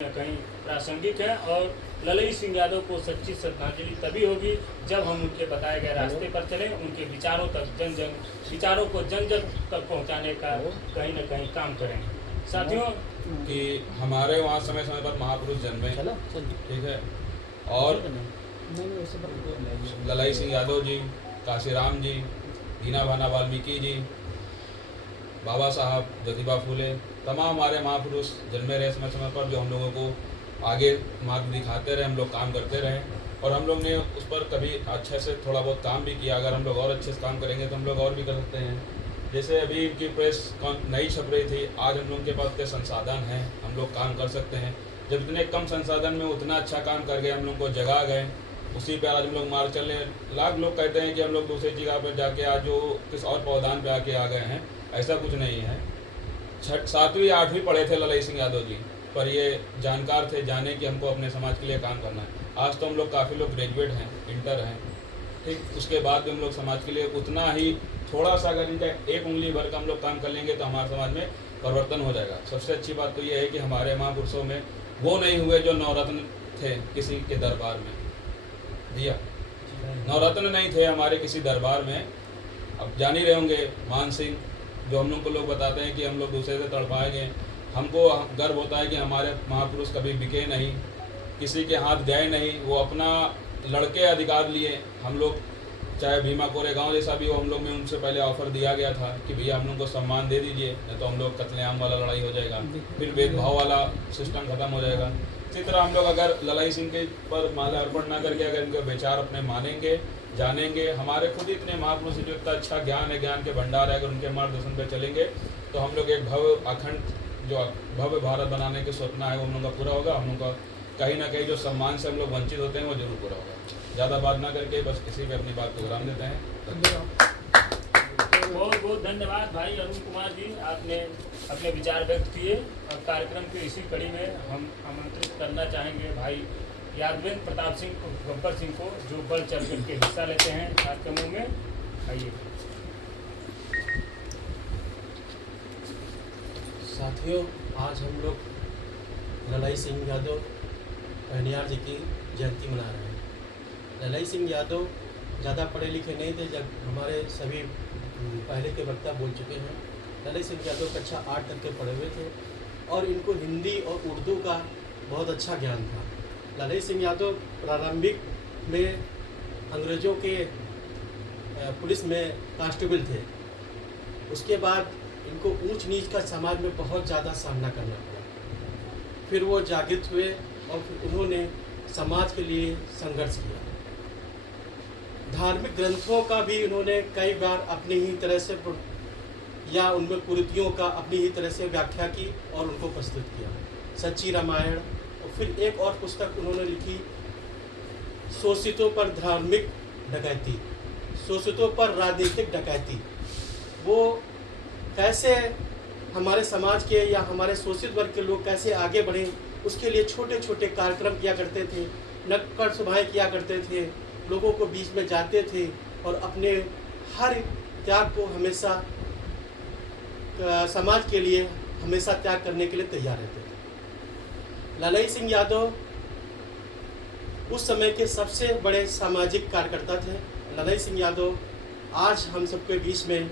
कहीं प्रासंगिक है और ललई सिंह यादव को सच्ची श्रद्धांजलि तभी होगी जब हम उनके बताए गए रास्ते पर चलें, उनके विचारों को जन तक पहुंचाने का कहीं न कहीं काम करें। साथियों कि हमारे वहाँ समय समय पर महापुरुष जन्मे, ठीक है, और ललई सिंह यादव जी, काशीराम जी, दीना भाना वाल्मीकि जी, बाबा साहब ज्योतिबा फूले, तमाम हमारे महापुरुष जन्मे रहे समय समय पर, जो हम लोगों को आगे मार्ग दिखाते रहे, हम लोग काम करते रहे और हम लोग ने उस पर कभी अच्छे से थोड़ा बहुत काम भी किया। अगर हम लोग और अच्छे से काम करेंगे तो हम लोग और भी कर सकते हैं। जैसे अभी इनकी प्रेस नई छप रही थी, आज हम लोग के पास इतने संसाधन हैं, हम लोग काम कर सकते हैं। जब इतने कम संसाधन में उतना अच्छा काम कर गए, हम लोग को जगा गए, उसी पर आज हम लोग मार्ग चल रहे हैं। लाख लोग कहते हैं कि हम लोग दूसरी जगह पर जाके आज जो किस और पौधान पे आके आ गए हैं, ऐसा कुछ नहीं है। 7वीं 8वीं पढ़े थे ललई सिंह यादव जी, पर ये जानकार थे, जाने कि हमको अपने समाज के लिए काम करना है। आज तो हम लोग काफ़ी लोग ग्रेजुएट हैं, इंटर हैं, ठीक, उसके बाद भी हम लोग समाज के लिए उतना ही थोड़ा सा अगर इनका एक उंगली भर का हम लोग काम कर लेंगे तो हमारे समाज में परिवर्तन हो जाएगा। सबसे अच्छी बात तो ये है कि हमारे महापुरुषों में वो नहीं हुए जो नवरत्न थे किसी के दरबार में, दिया नवरत्न नहीं थे हमारे किसी दरबार में। अब जान ही रहे होंगे मान सिंह, जो हम लोग को लोग बताते हैं कि हम लोग दूसरे से तड़पाए गए, हमको गर्व होता है कि हमारे महापुरुष कभी बिके नहीं, किसी के हाथ गए नहीं, वो अपना लड़के अधिकार लिए। हम लोग चाहे भीमा कोरेगांव जैसा भी हो, हम लोग में उनसे पहले ऑफर दिया गया था कि भैया हम लोग को सम्मान दे दीजिए, नहीं तो हम लोग कत्लेआम वाला लड़ाई हो जाएगा, फिर भेदभाव वाला सिस्टम खत्म हो जाएगा। इसी तरह हम लोग अगर ललई सिंह के पर माला अर्पण ना करके अगर इनके विचार अपने मानेंगे, जानेंगे, हमारे खुद इतने महापुरुष जो इतना अच्छा ज्ञान है, ज्ञान के भंडार है, अगर उनके मार्गदर्शन पर चलेंगे तो हम लोग एक भव्य अखंड जो भव्य भारत बनाने के सपना है वो हम लोग का पूरा होगा। हम लोग का कहीं ना कहीं जो सम्मान से हम लोग वंचित होते हैं वो जरूर पूरा होगा। ज़्यादा बात ना करके बस इसी पे अपनी बात को विराम देते हैं। बहुत बहुत धन्यवाद भाई अरुण कुमार जी, आपने अपने विचार व्यक्त किए और कार्यक्रम की इसी कड़ी में हम आमंत्रित करना चाहेंगे भाई यादवेंद्र प्रताप सिंह गब्बर सिंह को, जो बढ़ चढ़ करके हिस्सा लेते हैं कार्यक्रमों में। आइए साथियों, आज हम लोग ललई सिंह यादव पहनियार जी की जयंती मना रहे हैं। ललई सिंह यादव ज़्यादा पढ़े लिखे नहीं थे, जब हमारे सभी पहले के वक्ता बोल चुके हैं। ललई सिंह यादव कक्षा 8 तक के पढ़े हुए थे और इनको हिंदी और उर्दू का बहुत अच्छा ज्ञान था। ललई सिंह यादव प्रारंभिक में अंग्रेज़ों के पुलिस में कांस्टेबल थे। उसके बाद इनको ऊंच नीच का समाज में बहुत ज़्यादा सामना करना पड़ा। फिर वो जागृत हुए और फिर उन्होंने समाज के लिए संघर्ष किया। धार्मिक ग्रंथों का भी उन्होंने कई बार अपनी ही तरह से या उनमें कुरीतियों का अपनी ही तरह से व्याख्या की और उनको प्रस्तुत किया। सच्ची रामायण, और फिर एक और पुस्तक उन्होंने लिखी, शोषितों पर धार्मिक डकैती, शोषितों पर राजनीतिक डकैती। वो कैसे हमारे समाज के या हमारे शोषित वर्ग के लोग कैसे आगे बढ़ें, उसके लिए छोटे छोटे कार्यक्रम किया करते थे, नुक्कड़ सभाएं किया करते थे, लोगों को बीच में जाते थे और अपने हर त्याग को हमेशा समाज के लिए हमेशा त्याग करने के लिए तैयार रहते थे। ललई सिंह यादव उस समय के सबसे बड़े सामाजिक कार्यकर्ता थे। ललई सिंह यादव आज हम सबके बीच में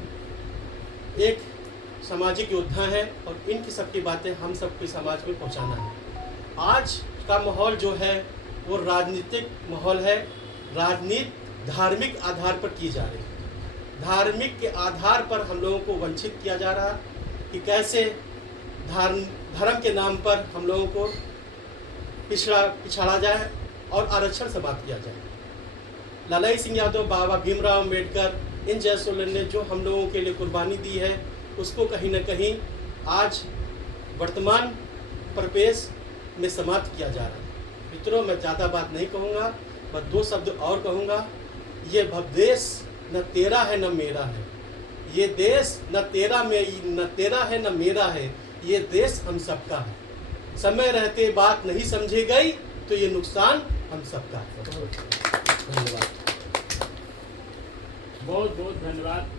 एक सामाजिक योद्धा है और इनकी सबकी बातें हम सबके समाज में पहुंचाना है। आज का माहौल जो है वो राजनीतिक माहौल है। राजनीति धार्मिक आधार पर की जा रही है। धार्मिक के आधार पर हम लोगों को वंचित किया जा रहा कि कैसे धर्म के नाम पर हम लोगों को पिछाड़ा जाए और आरक्षण से बात किया जाए। ललई सिंह यादव, बाबा भीमराव अम्बेडकर, इन जैसों ने जो हम लोगों के लिए कुर्बानी दी है, उसको कहीं न कहीं आज वर्तमान परिपेश में समाप्त किया जा रहा है। मित्रों, मैं ज़्यादा बात नहीं कहूँगा, बस 2 शब्द और कहूँगा। ये भवदेश न तेरा है न मेरा है, ये देश न तेरा है न मेरा है, ये देश हम सबका है। समय रहते बात नहीं समझी गई तो ये नुकसान हम सबका है। धन्यवाद। बहुत बहुत धन्यवाद।